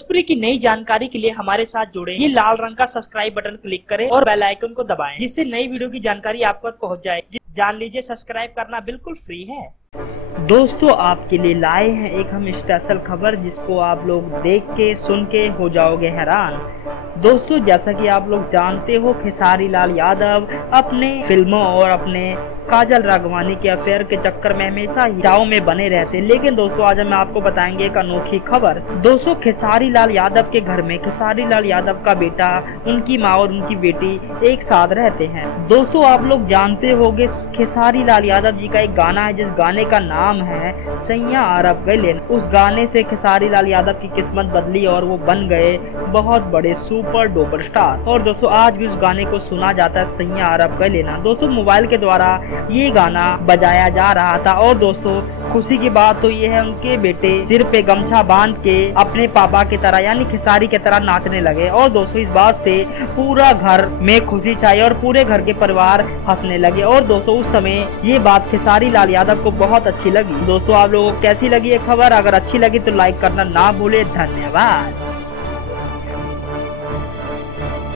भोजपुरी की नई जानकारी के लिए हमारे साथ जुड़े। ये लाल रंग का सब्सक्राइब बटन क्लिक करें और बेल आइकन को दबाएं, जिससे नई वीडियो की जानकारी आप तक पहुंच जाए। जान लीजिए, सब्सक्राइब करना बिल्कुल फ्री है। दोस्तों, आपके लिए लाए हैं एक हम स्पेशल खबर, जिसको आप लोग देख के सुन के हो जाओगे हैरान। दोस्तों, जैसा कि आप लोग जानते हो, खेसारी लाल यादव अपने फिल्मों और अपने काजल राघवानी के अफेयर के चक्कर में हमेशा ही जाओ में बने रहते हैं। लेकिन दोस्तों, आज हम आपको बताएंगे एक अनोखी खबर। दोस्तों, खेसारी लाल यादव के घर में खेसारी लाल यादव का बेटा, उनकी माँ और उनकी बेटी एक साथ रहते हैं। दोस्तों, आप लोग जानते होंगे, खेसारी लाल यादव जी का एक गाना है, जिस गाने का नाम है सैया अरब गइले। उस गाने से खेसारी लाल यादव की किस्मत बदली और वो बन गए बहुत बड़े सुपर डुपर स्टार। और दोस्तों, आज भी उस गाने को सुना जाता है, सैया अरब गइले ना। दोस्तों, मोबाइल के द्वारा ये गाना बजाया जा रहा था। और दोस्तों, खुशी की बात तो ये है, उनके बेटे सिर पे गमछा बांध के अपने पापा की तरह यानी खेसारी की तरह नाचने लगे। और दोस्तों, इस बात से पूरा घर में खुशी छाई और पूरे घर के परिवार हंसने लगे। और दोस्तों, उस समय ये बात खेसारी लाल यादव को बहुत अच्छी लगी। दोस्तों, आप लोगों को कैसी लगी ये खबर? अगर अच्छी लगी तो लाइक करना ना भूले। धन्यवाद।